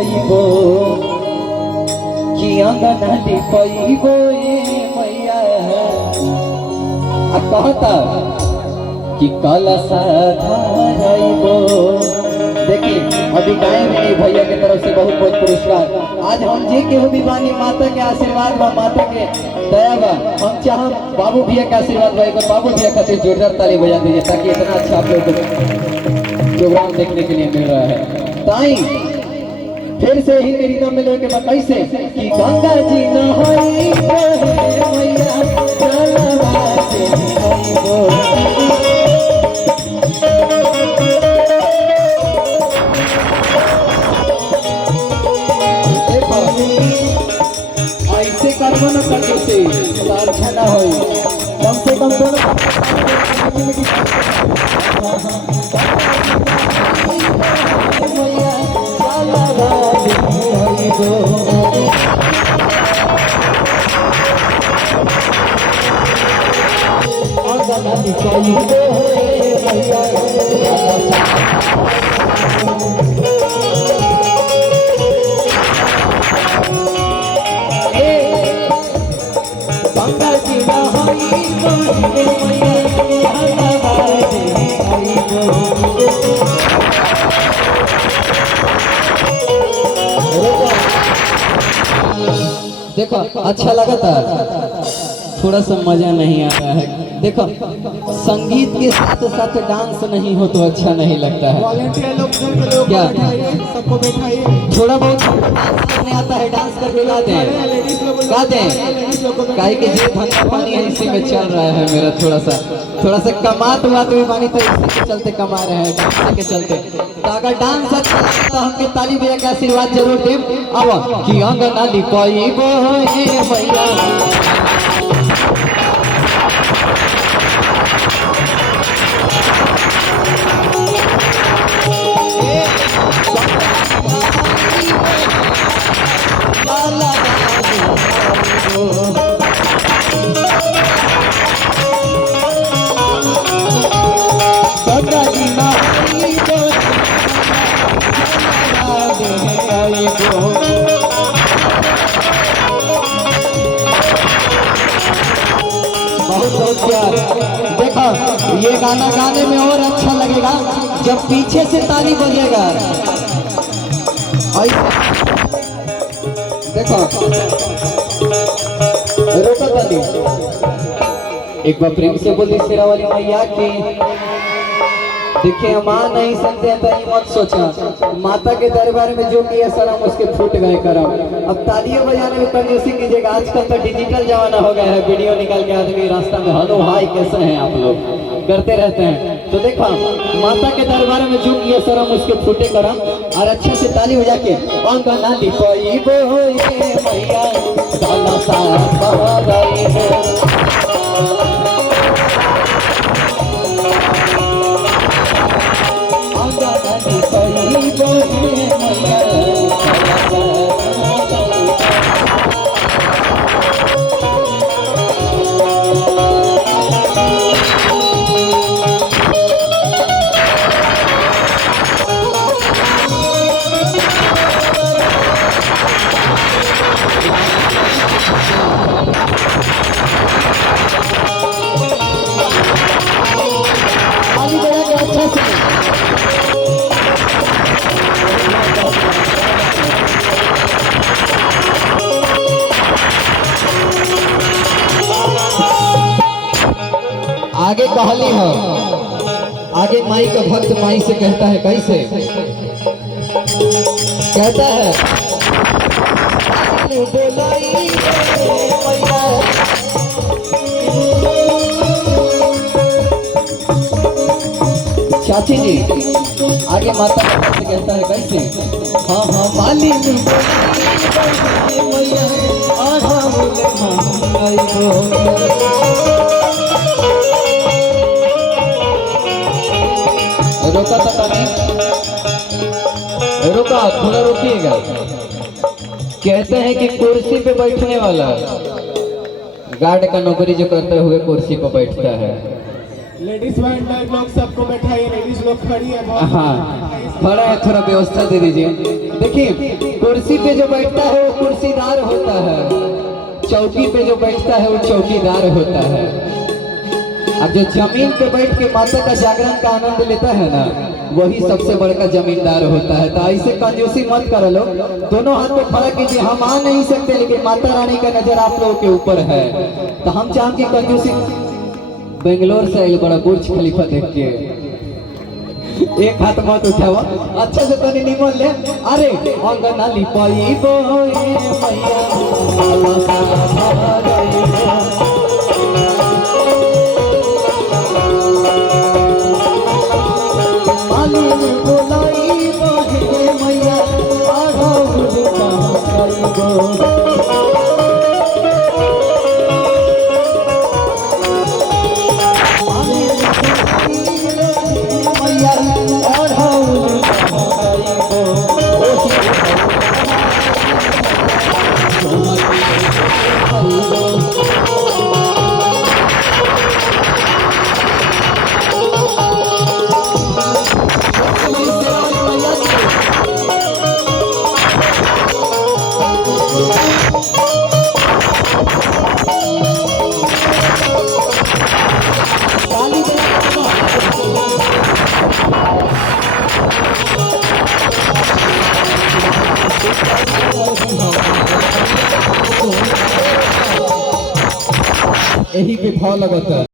पैबो कि अंगना पैबो मैया कहता कि कलशा धरबो। देखिए अभी गाय में भैया के तरफ से बहुत बहुत पुरस्कार। आज हम जे के भी बानी माता के आशीर्वाद बा, माता के दया बा। हम चाह बाबू भैया के आशीर्वाद बा, एक बाबू भैया खातिर जोरदार ताली बजा दीजिए ताकि इतना अच्छा आप लोग प्रोग्राम देखने के लिए मिल रहा है। ताई फिर से ही मेरी नाम मिले के बताई से कि गंगा जी नहाई मैया ऐसे कर्म न करने से अच्छा ना हो। कम से कम दोनों देखो अच्छा लगा था, थोड़ा सा मजा नहीं आ रहा है। देखो संगीत के साथ साथ डांस नहीं हो तो अच्छा नहीं लगता है। क्या सबको बैठाइए, थोड़ा बहुत डांस करने आता है, डांस करके गाते हैं काहे के जी धंधा पानी है इसी में चल रहा है मेरा। थोड़ा सा कमात भी पानी तो इसी के चलते कमा रहे हैं, डांस के चलते। तो अगर डांस अच्छा लगा तो हमके ताली बजा के आशीर्वाद जरूर दें। अब कि अंगना लिपाइबो मैया देखो ये गाना गाने में और अच्छा लगेगा जब पीछे से ताली बजेगा। देखो रोको ताली एक बार प्रेम से बोली शेरा वाली मैया की। देखिए माँ नहीं सकते तो ये मत सोचा, माता के दरबार में जो किया सर हम उसके फूट गए करम। अब तालियां बजाने में कंजूसी कीजिएगा, आजकल तो डिजिटल जमाना हो गया है, वीडियो निकाल के आदमी रास्ता में हेलो हाय कैसे हैं आप लोग करते रहते हैं। तो देखो माता के दरबार में जो किया सर हम उसके फूटे करम और अच्छे से ताली बजा के अंगना लिपाइबो मैया कलशा धरबो। आगे कहली हो, आगे माई का भक्त माई से कहता है, कैसे कहता है चाची जी। आगे माता का भक्त कहता है कैसे, हाँ हाँ माली रोका था नहीं, रुका थोड़ा रुकिएगा। कहते हैं कि कुर्सी पे बैठने वाला गार्ड का नौकरी जो करते हुए कुर्सी पर बैठता है, लेडीज वेंडर लोग सबको बैठाइए, लेडीज लोग खड़ी है बहुत। हाँ खड़ा है, थोड़ा व्यवस्था दे दीजिए। देखिए कुर्सी पे जो बैठता है वो कुर्सीदार होता है, चौकी पे जो बैठता है वो चौकीदार होता है। अब जो जमीन पे बैठ के माता का जागरण का आनंद लेता है ना, वही सबसे बड़का जमींदार होता है। तो ऐसे कंजूसी मत कर लो, दोनों हाथ को खड़ा कीजिए। हम आ नहीं सकते लेकिन माता रानी का नजर आप लोगों के ऊपर है। तो हम चाहें कि कंजूसी बेंगलोर से आइल बड़ा बुर्ज खलीफा देख के एक हाथ मत उठावा, अच्छा से तनी निमन ले। अरे अंगना लिपाई बोए मैया बोलाई बोहे मैया यही पे भाव लगता है।